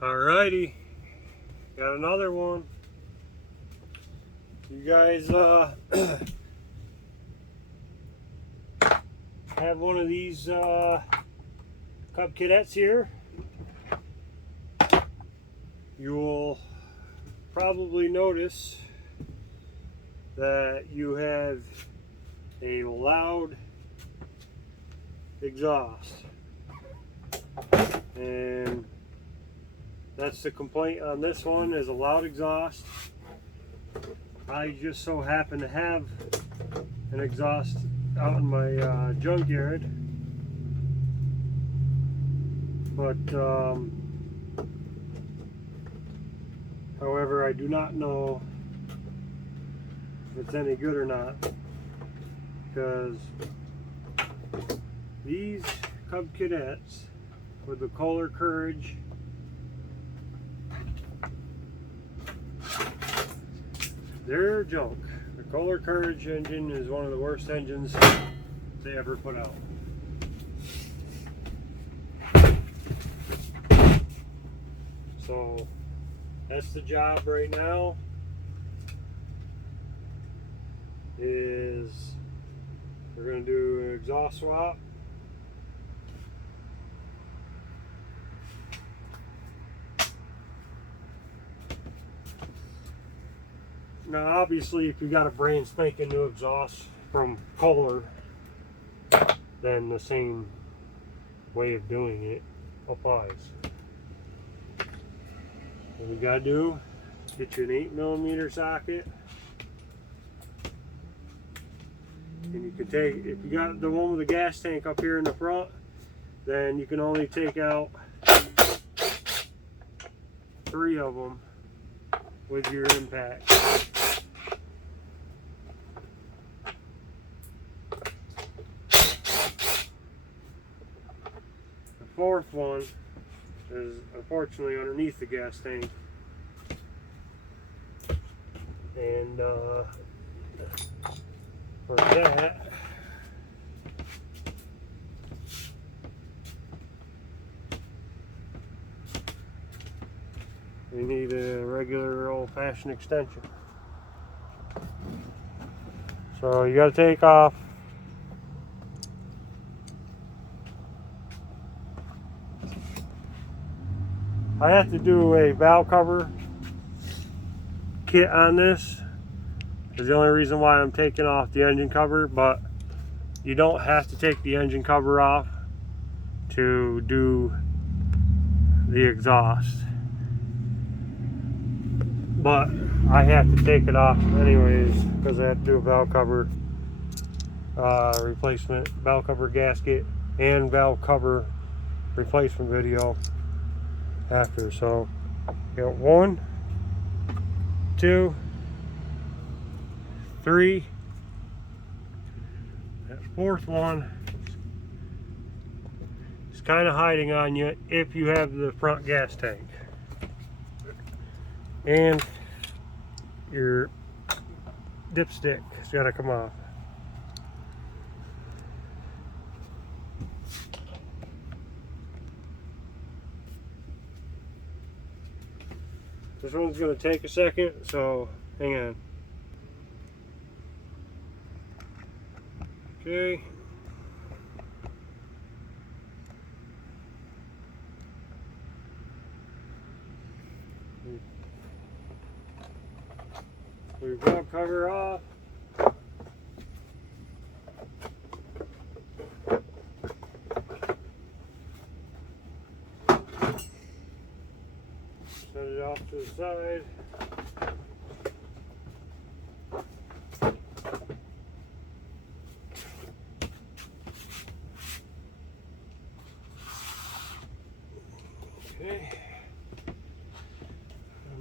Alrighty, got another one. You guys have one of these Cub Cadets here. You'll probably notice that you have a loud exhaust, and that's the complaint on this one, is a loud exhaust. I just so happen to have an exhaust out in my junkyard, but however, I do not know if it's any good or not, because these Cub Cadets with the Kohler Courage, they're junk. The Kohler Courage engine is one of the worst engines they ever put out. So that's the job right now, is we're going to do an exhaust swap. Now obviously if you got a brand spanking new exhaust from Kohler, then the same way of doing it applies. What we gotta do is get you an 8mm socket, and you can take, if you got the one with the gas tank up here in the front, then you can only take out 3 of them with your impact. The 4th one is unfortunately underneath the gas tank, and for that we need a regular old-fashioned extension. So you got to take off I have to do a valve cover kit on this. Is the only reason why I'm taking off the engine cover, but you don't have to take the engine cover off to do the exhaust. But I have to take it off anyways because I have to do a valve cover replacement, valve cover gasket, and valve cover replacement video after. So you got 1, 2, 3. That 4th one is kind of hiding on you if you have the front gas tank. And your dipstick has got to come off. This one's going to take a second, so hang on. Okay. We valve cover off. Set it off to the side. Okay.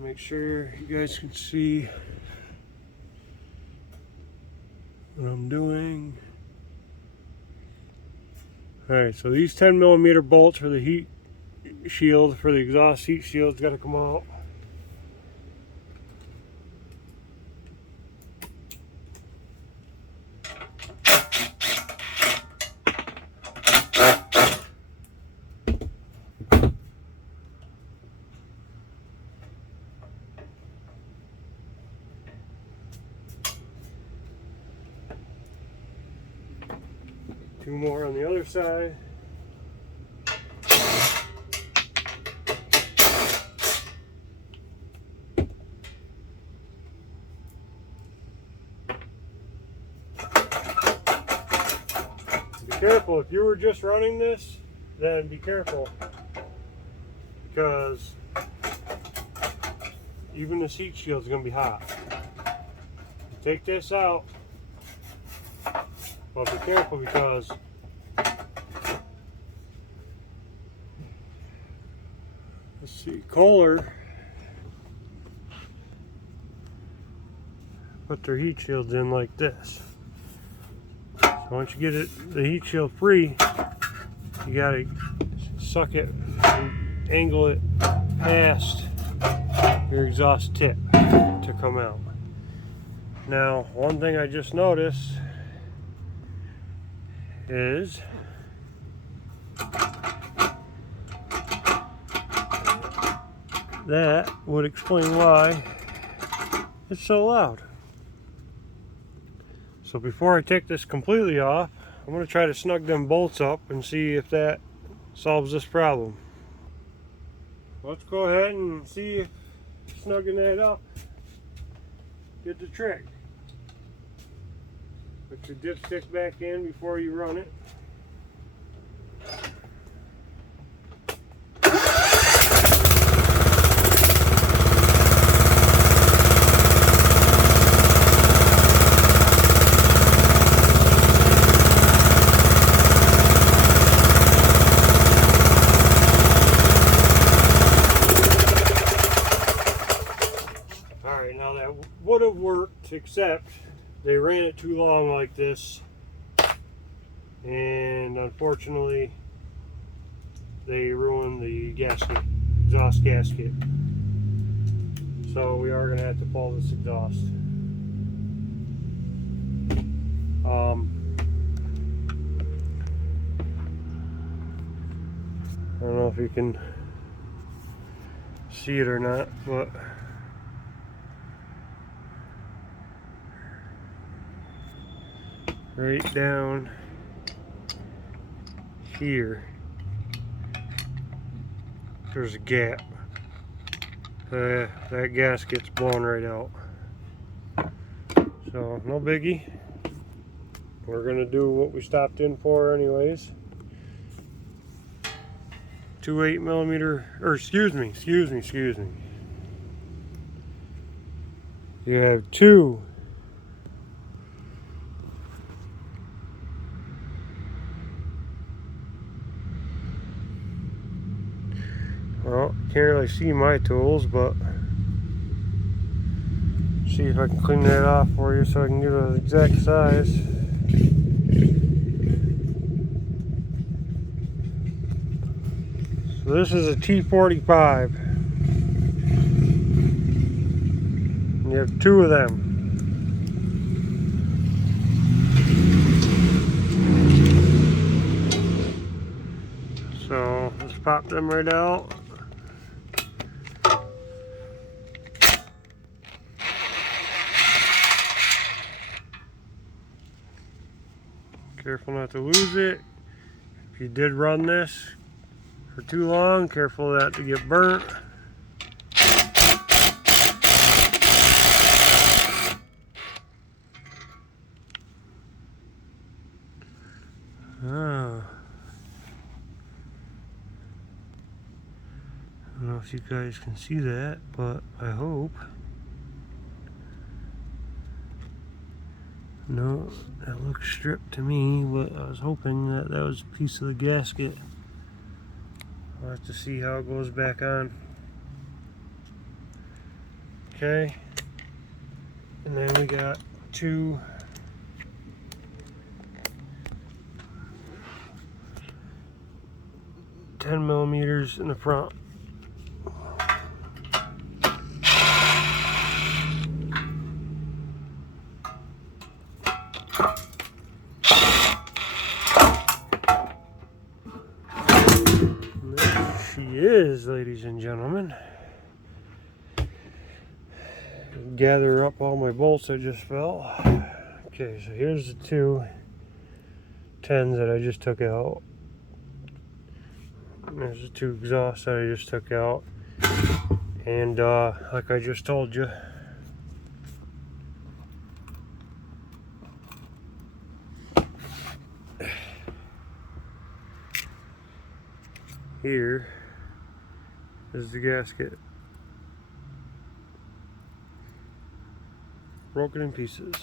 Make sure you guys can see what I'm doing. Alright, so these 10mm bolts for the heat shield, for the exhaust heat shield's got to come out. 2 more on the other side. Be careful, if you were just running this, then be careful, because even this heat shield is going to be hot. Take this out, but be careful, because let's see, Kohler put their heat shields in like this. So once you get the heat shield free, you gotta suck it and angle it past your exhaust tip to come out. Now, one thing I just noticed is that would explain why it's so loud. So before I take this completely off, I'm going to try to snug them bolts up and see if that solves this problem. Let's go ahead and see if snugging that up did the trick. Put your dipstick back in before you run it. Alright, now that would have worked, except they ran it too long like this, and unfortunately they ruined the gasket, exhaust gasket. So we are going to have to pull this exhaust. I don't know if you can see it or not, but right down here there's a gap. That gasket's blown right out. So no biggie. We're gonna do what we stopped in for anyways. 2 8mm, or excuse me. You have 2 well, can't really see my tools, but see if I can clean that off for you so I can get an exact size. So this is a T45. And you have 2 of them. So let's pop them right out. Careful not to lose it. If you did run this for too long, careful of that to get burnt. I don't know if you guys can see that, but I hope. No, that looks stripped to me, but I was hoping that that was a piece of the gasket. I'll have to see how it goes back on. Okay. And then we got 2 10mm in the front. She is, ladies and gentlemen. Gather up all my bolts that just fell. Okay, so here's the 2 10s that I just took out. There's the 2 exhausts that I just took out. And like I just told you, here is the gasket, broken in pieces.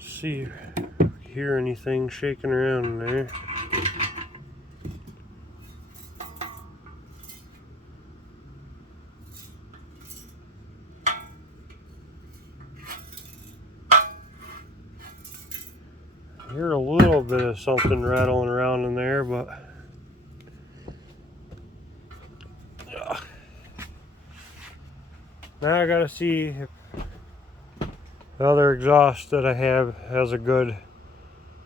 See if you hear anything shaking around in there. I hear a little bit of something rattling around in there, but now I gotta see if the other exhaust that I have has a good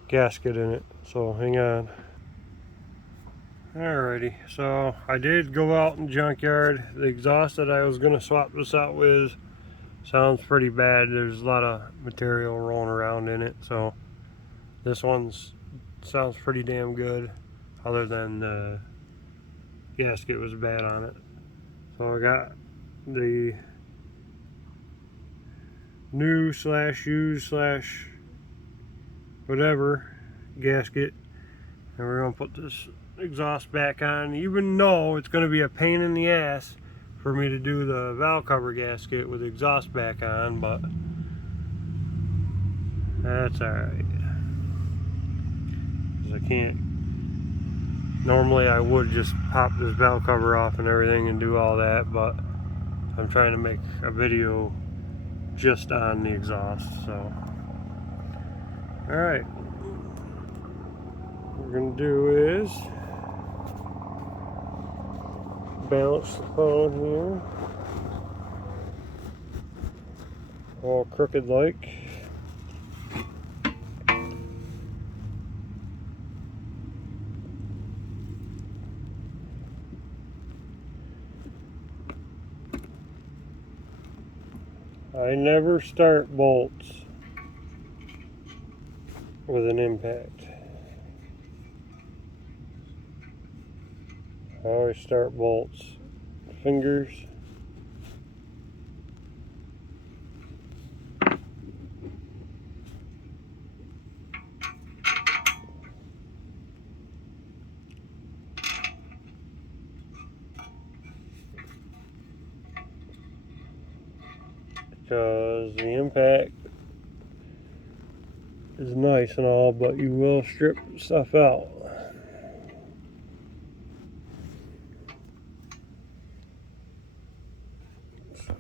gasket in it. So hang on. Alrighty, so I did go out in the junkyard. The exhaust that I was gonna swap this out with sounds pretty bad. There's a lot of material rolling around in it, so this one sounds pretty damn good, other than the gasket was bad on it. So I got the new / used / whatever gasket, and we're gonna put this exhaust back on, even though it's going to be a pain in the ass for me to do the valve cover gasket with the exhaust back on, but that's alright, because I can't. Normally I would just pop this valve cover off and everything and do all that, but I'm trying to make a video just on the exhaust. So alright, what we're going to do is balance the phone here, all crooked like. I never start bolts with an impact. I always start bolts fingers. Because the impact is nice and all, but you will strip stuff out. So,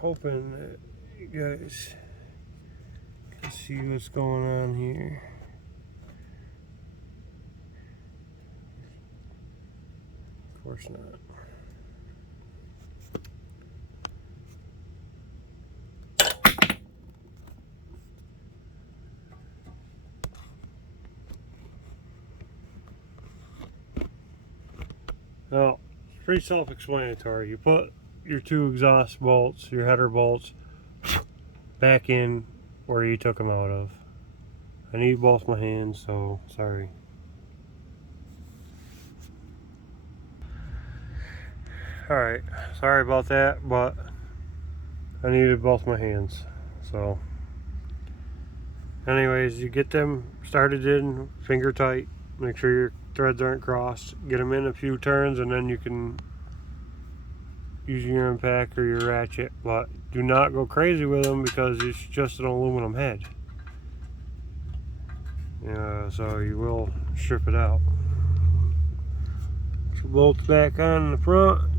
hoping that you guys can see what's going on here. Of course not. Well, it's pretty self-explanatory. You put your 2 exhaust bolts, your header bolts, back in where you took them out of. I need both my hands, so sorry. Alright, sorry about that, but I needed both my hands. So anyways, you get them started in finger tight, make sure your threads aren't crossed, get them in a few turns, and then you can use your impact or your ratchet, but do not go crazy with them because it's just an aluminum head. So you will strip it out. So bolts back on in the front.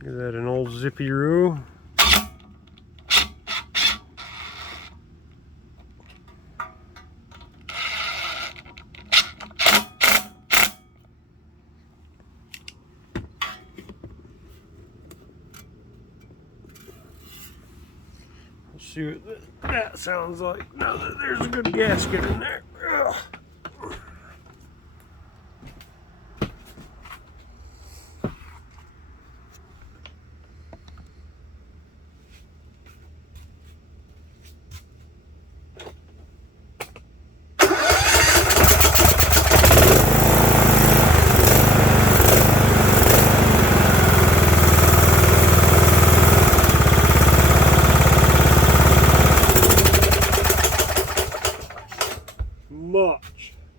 Give that an old zippy-roo. See what that sounds like. Now that there's a good gasket in there. Ugh.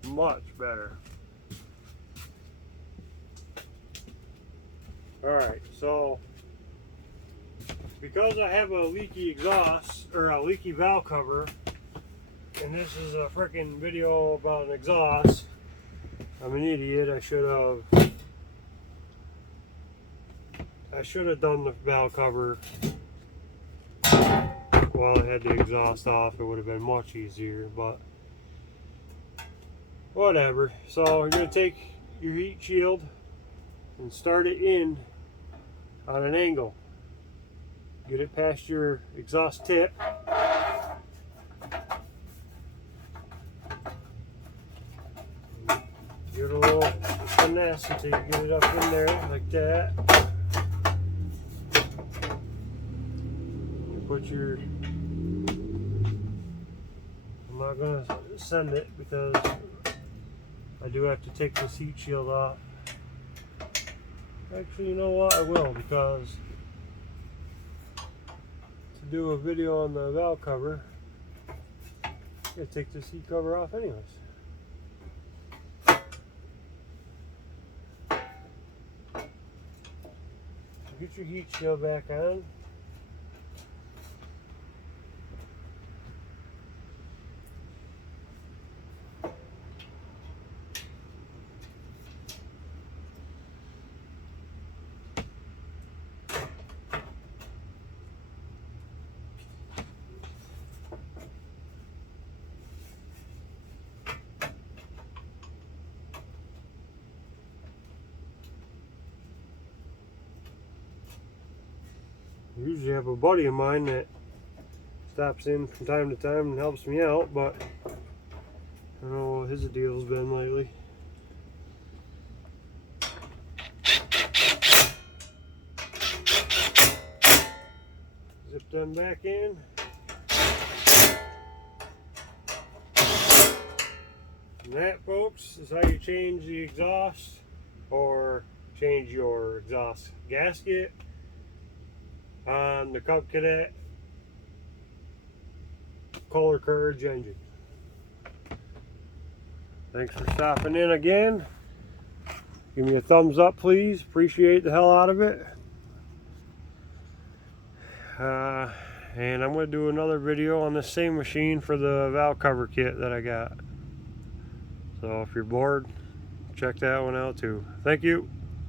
Much better. Alright, so because I have a leaky exhaust or a leaky valve cover, and this is a freaking video about an exhaust, I'm an idiot. I should have done the valve cover while I had the exhaust off. It would have been much easier, but whatever. So you're going to take your heat shield and start it in on an angle. Get it past your exhaust tip. Give it a little finesse until you get it up in there like that. You put your... I'm not going to send it because I do have to take this heat shield off. Actually, you know what? I will, because to do a video on the valve cover, I gotta take this heat cover off anyways. Get your heat shield back on. I usually have a buddy of mine that stops in from time to time and helps me out, but I don't know what his deal's been lately. Zip them back in. And that, folks, is how you change the exhaust or change your exhaust gasket on the Cub Cadet Kohler Courage engine. Thanks for stopping in again. Give me a thumbs up, please. Appreciate the hell out of it. And I'm going to do another video on the same machine for the valve cover kit that I got. So if you're bored, check that one out too. Thank you.